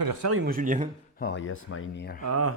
T'as l'air sérieux, mon Julien. Oh yes, my Nir. Ah.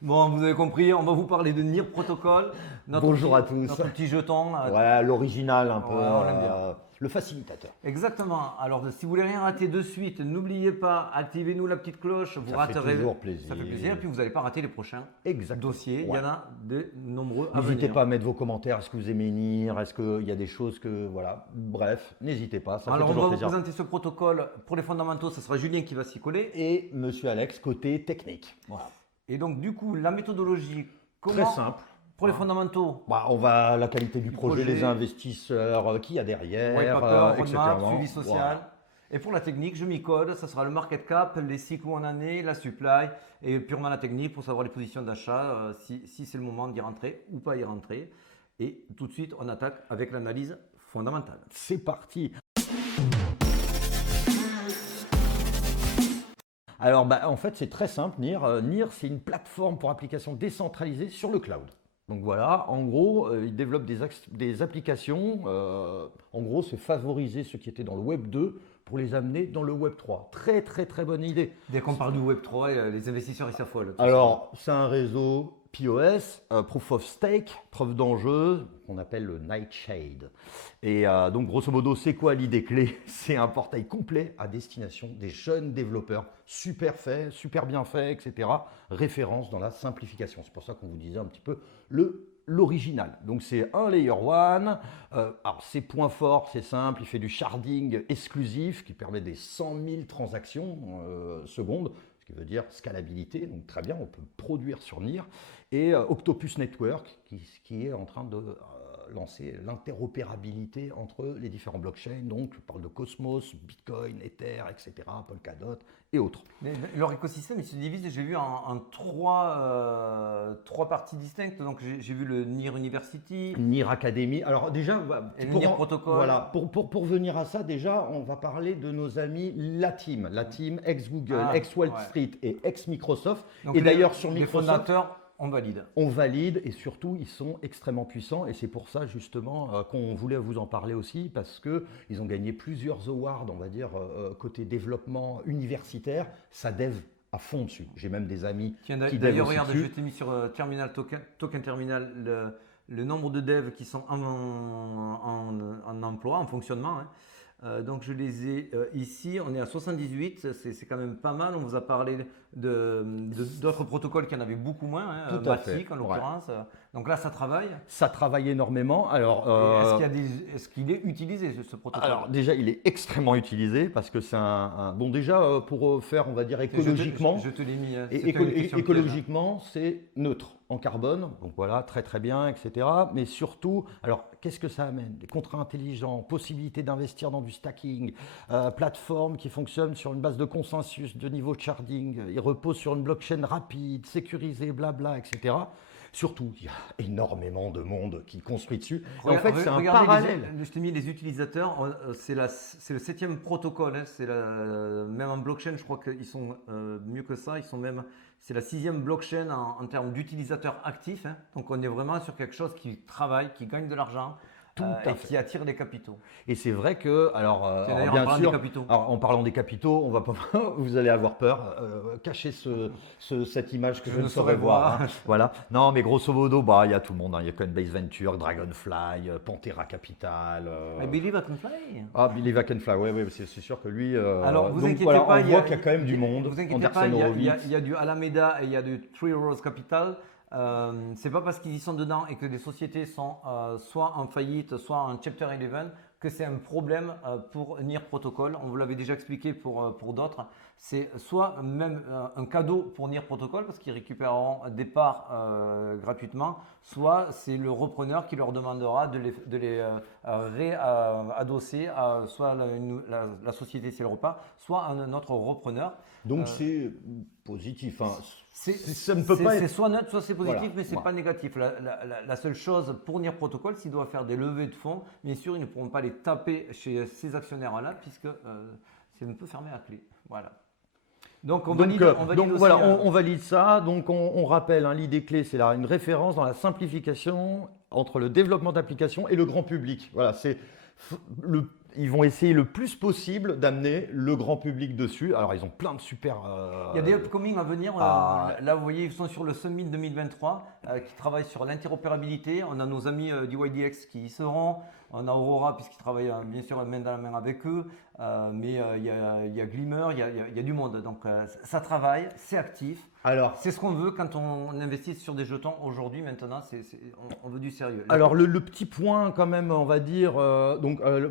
Bon, vous avez compris, on va vous parler de NIR Protocol. Bonjour à tous. Notre petit jeton. Voilà, l'original un peu, Ouais, on l'aime bien. le facilitateur. Exactement. Alors, si vous voulez rien rater de suite, n'oubliez pas, activez-nous la petite cloche. Vous Ça fait raterez. toujours plaisir. Ça fait plaisir. Et puis, vous n'allez pas rater les prochains Exactement. dossiers. Il y Ouais. en a de nombreux à N'hésitez venir. pas à mettre vos commentaires. Est-ce que vous aimez Nir? Est-ce qu'il y a des choses que. Voilà. Bref, n'hésitez pas. Ça Alors, fait on toujours va vous plaisir. présenter ce protocole pour les fondamentaux. Ce sera Julien qui va s'y coller. Et monsieur Alex, côté technique. Voilà. Et donc, du coup, la méthodologie, Très comment simple. pour les fondamentaux? Bah, on va la qualité du projet, projet. les investisseurs qu'il y a derrière, White paper, etc. roadmap, suivi social. Voilà. Et pour la technique, je m'y code. Ça sera le market cap, les cycles en année, la supply et purement la technique pour savoir les positions d'achat, si c'est le moment d'y rentrer ou pas y rentrer. Et tout de suite, on attaque avec l'analyse fondamentale. C'est parti. Alors, en fait, c'est très simple, Nir. Nir, c'est une plateforme pour applications décentralisées sur le cloud. Donc voilà, en gros, ils développent des applications. En gros, c'est favoriser ceux qui étaient dans le Web 2 pour les amener dans le Web 3. Très, très, très bonne idée. Dès qu'on parle du Web 3, les investisseurs ils s'affolent. Alors, c'est un réseau POS, Proof of Stake, preuve d'enjeu, qu'on appelle le Nightshade. Et donc, grosso modo, c'est quoi l'idée clé? C'est un portail complet à destination des jeunes développeurs, super fait, super bien fait, etc. Référence dans la simplification. C'est pour ça qu'on vous disait un petit peu l'original. Donc, c'est un layer one. Alors, ses points forts, c'est simple, il fait du sharding exclusif qui permet des 100 000 transactions secondes. Ce qui veut dire scalabilité, donc très bien, on peut produire sur Nir, et Octopus Network qui est en train de lancer l'interopérabilité entre les différents blockchains, donc je parle de Cosmos, Bitcoin, Ether, etc., Polkadot et autres. Mais leur écosystème il se divise, j'ai vu en trois parties distinctes. Donc j'ai vu le NIR University, Nir Academy. Alors déjà, et le NIR Protocol. Voilà, pour venir à ça, déjà, on va parler de nos amis la team ex-Google, ex-Wall ouais. Street et ex-Microsoft. Donc Et d'ailleurs, sur les Microsoft, fondateurs, on valide. on valide et surtout, ils sont extrêmement puissants. Et c'est pour ça, justement, qu'on voulait vous en parler aussi, parce qu'ils ont gagné plusieurs awards, on va dire, côté développement universitaire. Ça dev à fond dessus. J'ai même des amis Tiens, qui devent d'ailleurs, aussi regarde, dessus. je t'ai mis sur Terminal Token Terminal le nombre de devs qui sont en emploi, en fonctionnement. Hein. Donc je les ai ici, on est à 78, c'est quand même pas mal. On vous a parlé d'autres protocoles qui en avaient beaucoup moins, hein, Tout à fait, Matic en l'occurrence. Donc là, ça travaille. Ça travaille énormément. Alors, Et est-ce qu'il est utilisé ce protocole? alors déjà, il est extrêmement utilisé parce que c'est bon déjà pour faire, on va dire écologiquement. Je te l'ai mis. Et c'était une question piège, hein. écologiquement, c'est neutre en carbone, donc voilà, très très bien, etc. Mais surtout, alors qu'est-ce que ça amène? Des contrats intelligents, possibilité d'investir dans du stacking, plateforme qui fonctionne sur une base de consensus, de niveau de sharding, il repose sur une blockchain rapide, sécurisée, blabla, etc. Surtout, il y a énormément de monde qui construit dessus. Et en fait, c'est un Regardez parallèle. je t'ai mis les utilisateurs, c'est le 7e protocole, hein, même en blockchain, je crois qu'ils sont mieux que ça, c'est la 6e blockchain en termes d'utilisateurs actifs, hein. Donc on est vraiment sur quelque chose qui travaille, qui gagne de l'argent Tout à et fait. qui attire des capitaux. Et c'est vrai que, alors, Tiens, alors, d'ailleurs, en bien parlant sûr, des capitaux. alors, en parlant des capitaux, on va pas, vous allez avoir peur. Cachez cette image que je ne saurais voir. Hein. Voilà. Non, mais grosso modo, il y a tout le monde. Hein. Il y a Coinbase Venture, Dragonfly, Pantera Capital. I believe I can fly. Ah, Billy Vakenfly, oui, c'est sûr que lui. Alors, vous donc, inquiétez voilà, pas, on voit qu'il y a quand même du monde. Vous inquiétez Anderson pas, il Horowitz. y a du Alameda et il y a du Three Arrows Capital. C'est pas parce qu'ils y sont dedans et que les sociétés sont soit en faillite, soit en Chapter 11 que c'est un problème pour NIR Protocol. On vous l'avait déjà expliqué pour d'autres. C'est soit même un cadeau pour NIR Protocol parce qu'ils récupéreront des parts gratuitement, soit c'est le repreneur qui leur demandera de les réadosser à soit la société c'est le repas, soit un autre repreneur. Donc c'est positif. Hein. Ça ne peut pas c'est être. soit neutre, soit c'est positif, Voilà. mais c'est pas négatif. La seule chose pour NIR Protocol, s'ils doivent faire des levées de fonds, bien sûr, ils ne pourront pas les taper chez ces actionnaires-là, puisque c'est un peu fermé à clé. Voilà. Donc on valide aussi, voilà, on valide ça. Donc on rappelle, hein, l'idée clé, c'est une référence dans la simplification entre le développement d'applications et le grand public. Voilà, c'est Ils vont essayer le plus possible d'amener le grand public dessus. Alors, ils ont plein de super. Il y a des upcoming à venir. Là, vous voyez, ils sont sur le Summit 2023 qui travaillent sur l'interopérabilité. On a nos amis d'YDX qui y seront. On a Aurora puisqu'ils travaillent bien sûr main dans la main avec eux. Mais il y a Glimmer, il y a du monde. Donc, ça travaille, c'est actif. Alors, c'est ce qu'on veut quand on investit sur des jetons aujourd'hui. Maintenant, on veut du sérieux. Alors, le petit point quand même, on va dire,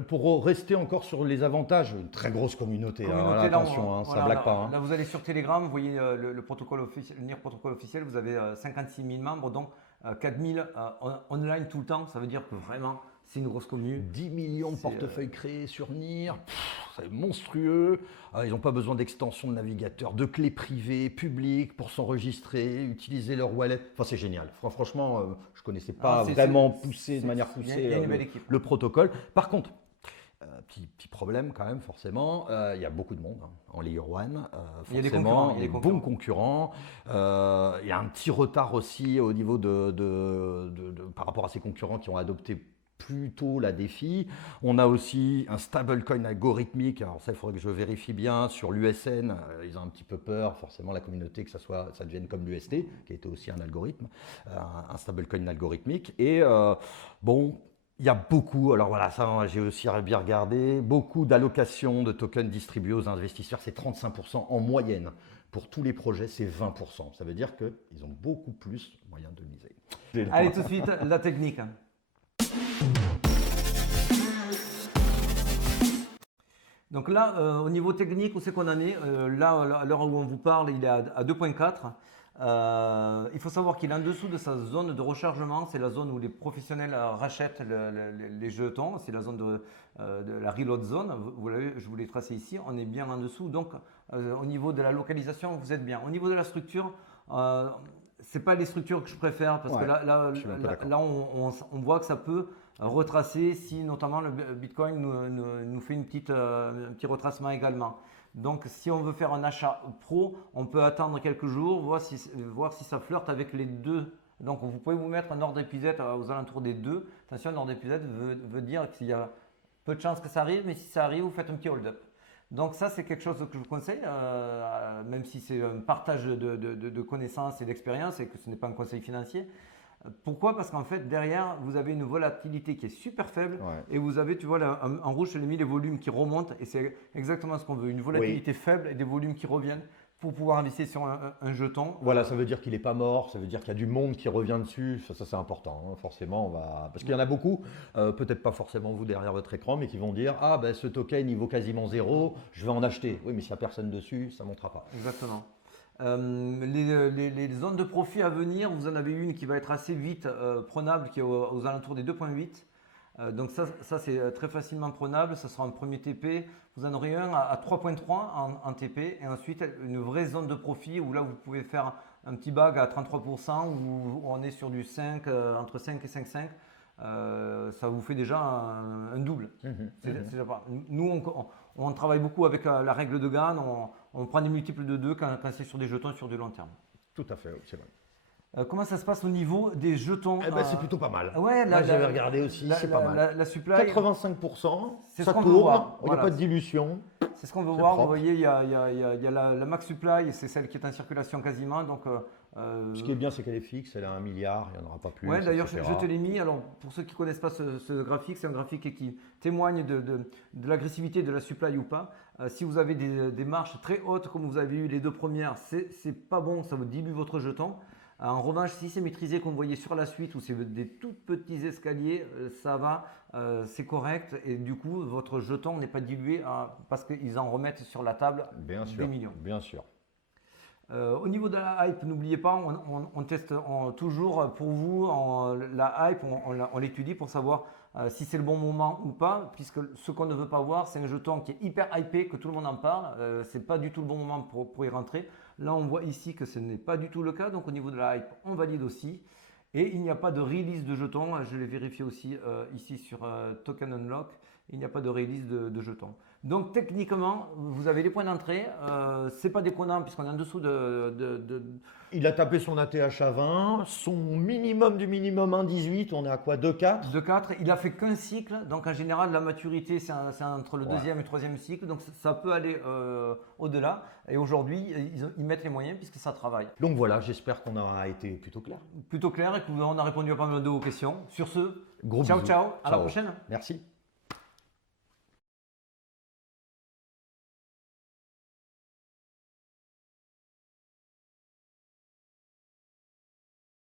pour rester encore sur les avantages, une très grosse communauté, attention, ça ne blague pas. Là, vous allez sur Telegram, vous voyez le protocole officiel, le NIR protocole officiel, vous avez 56 000 membres, donc 4 000 online tout le temps. Ça veut dire que vraiment, c'est une grosse commune. 10 millions de portefeuilles créés sur NIR, c'est monstrueux. Ils n'ont pas besoin d'extension de navigateur, de clés privées, publiques pour s'enregistrer, utiliser leur wallet. Enfin, c'est génial. Franchement, je ne connaissais pas vraiment de manière poussée le protocole. Par contre, petit problème quand même, forcément, il y a beaucoup de monde en Layer 1, forcément, il y a des bons concurrents. Il y a un petit retard aussi au niveau par rapport à ces concurrents qui ont adopté plutôt la défi. On a aussi un stablecoin algorithmique. Alors ça, il faudrait que je vérifie bien sur l'USN. Ils ont un petit peu peur, forcément, la communauté, que ça devienne comme l'UST, qui était aussi un algorithme, un stablecoin algorithmique. Et bon, il y a beaucoup, alors voilà, ça j'ai aussi bien regardé, beaucoup d'allocations de tokens distribués aux investisseurs, c'est 35% en moyenne. Pour tous les projets, c'est 20%. Ça veut dire qu'ils ont beaucoup plus moyen de miser. Allez, tout de suite, la technique. Donc là, au niveau technique, où c'est qu'on en est? Là, à l'heure où on vous parle, il est à 2.4. Il faut savoir qu'il est en dessous de sa zone de rechargement. C'est la zone où les professionnels rachètent les jetons. C'est la zone de la reload zone. Je vous l'ai tracé ici. On est bien en dessous. Donc, au niveau de la localisation, vous êtes bien. Au niveau de la structure, c'est pas les structures que je préfère parce que là, on voit que ça peut retracer si notamment le Bitcoin nous fait un petit retracement également. Donc si on veut faire un achat pro, on peut attendre quelques jours, voir si ça flirte avec les deux. Donc vous pouvez vous mettre un ordre d'épuisette aux alentours des deux. Attention, un ordre d'épuisette veut dire qu'il y a peu de chances que ça arrive, mais si ça arrive, vous faites un petit hold-up. Donc ça, c'est quelque chose que je vous conseille, même si c'est un partage de connaissances et d'expérience et que ce n'est pas un conseil financier. Pourquoi? Parce qu'en fait, derrière, vous avez une volatilité qui est super faible et vous avez, tu vois, là, en rouge, je l'ai mis les volumes qui remontent et c'est exactement ce qu'on veut. Une volatilité faible et des volumes qui reviennent pour pouvoir investir sur un jeton. Voilà, ça veut dire qu'il n'est pas mort, ça veut dire qu'il y a du monde qui revient dessus. Ça c'est important, hein. Forcément. Parce qu'il y en a beaucoup, peut-être pas forcément vous derrière votre écran, mais qui vont dire « Ah, ben, ce token, il vaut quasiment zéro, je vais en acheter. » Oui, mais s'il n'y a personne dessus, ça ne montera pas. Exactement. Les zones de profit à venir, vous en avez une qui va être assez vite prenable, qui est aux alentours des 2.8. Donc ça c'est très facilement prenable, ça sera un premier TP. Vous en aurez un à 3.3 en TP et ensuite une vraie zone de profit où là vous pouvez faire un petit bag à 33% où on est sur du 5, entre 5 et 5,5. Ça vous fait déjà un double. C'est déjà pas. Nous on travaille beaucoup avec la règle de Gann, on prend des multiples de 2 quand c'est sur des jetons sur du long terme. Tout à fait, c'est vrai. Comment ça se passe au niveau des jetons? C'est plutôt pas mal. Ouais, là j'avais regardé aussi, c'est pas mal. La supply, 85%, c'est ça ce qu'on veut tourne, voir. il n'y a pas de dilution. C'est ce qu'on veut voir. Vous voyez, il y a la max supply, c'est celle qui est en circulation quasiment. Donc, ce qui est bien, c'est qu'elle est fixe, elle a 1 milliard, il n'y en aura pas plus. Ouais, d'ailleurs, je te l'ai mis. Alors, pour ceux qui ne connaissent pas ce graphique, c'est un graphique qui témoigne de l'agressivité de la supply ou pas. Si vous avez des marches très hautes, comme vous avez eu les deux premières, c'est pas bon, ça vous dilue votre jeton. En revanche, si c'est maîtrisé, comme vous voyez sur la suite, où c'est des tout petits escaliers, ça va, c'est correct. Et du coup, votre jeton n'est pas dilué parce qu'ils en remettent sur la table des millions. Bien sûr. Au niveau de la hype, n'oubliez pas, on teste toujours pour vous la hype, on l'étudie pour savoir si c'est le bon moment ou pas, puisque ce qu'on ne veut pas voir, c'est un jeton qui est hyper hypé, que tout le monde en parle, ce n'est pas du tout le bon moment pour y rentrer. Là, on voit ici que ce n'est pas du tout le cas, donc au niveau de la hype, on valide aussi. Et il n'y a pas de release de jetons, je l'ai vérifié aussi ici sur Token Unlock. il n'y a pas de release de jetons. Donc techniquement, vous avez les points d'entrée. C'est pas déconnant puisqu'on est en dessous Il a tapé son ATH à 20, son minimum du minimum 1,18, on est à quoi 2,4 de 4. Il a fait qu'un cycle, donc en général la maturité c'est entre le Ouais. deuxième et le troisième cycle, donc ça peut aller au-delà. Et aujourd'hui, ils mettent les moyens puisque ça travaille. Donc voilà, j'espère qu'on aura été plutôt clair. Plutôt clair et qu'on a répondu à pas mal de vos questions. Sur ce, Gros ciao bisous. ciao, à la Ciao. prochaine. Merci.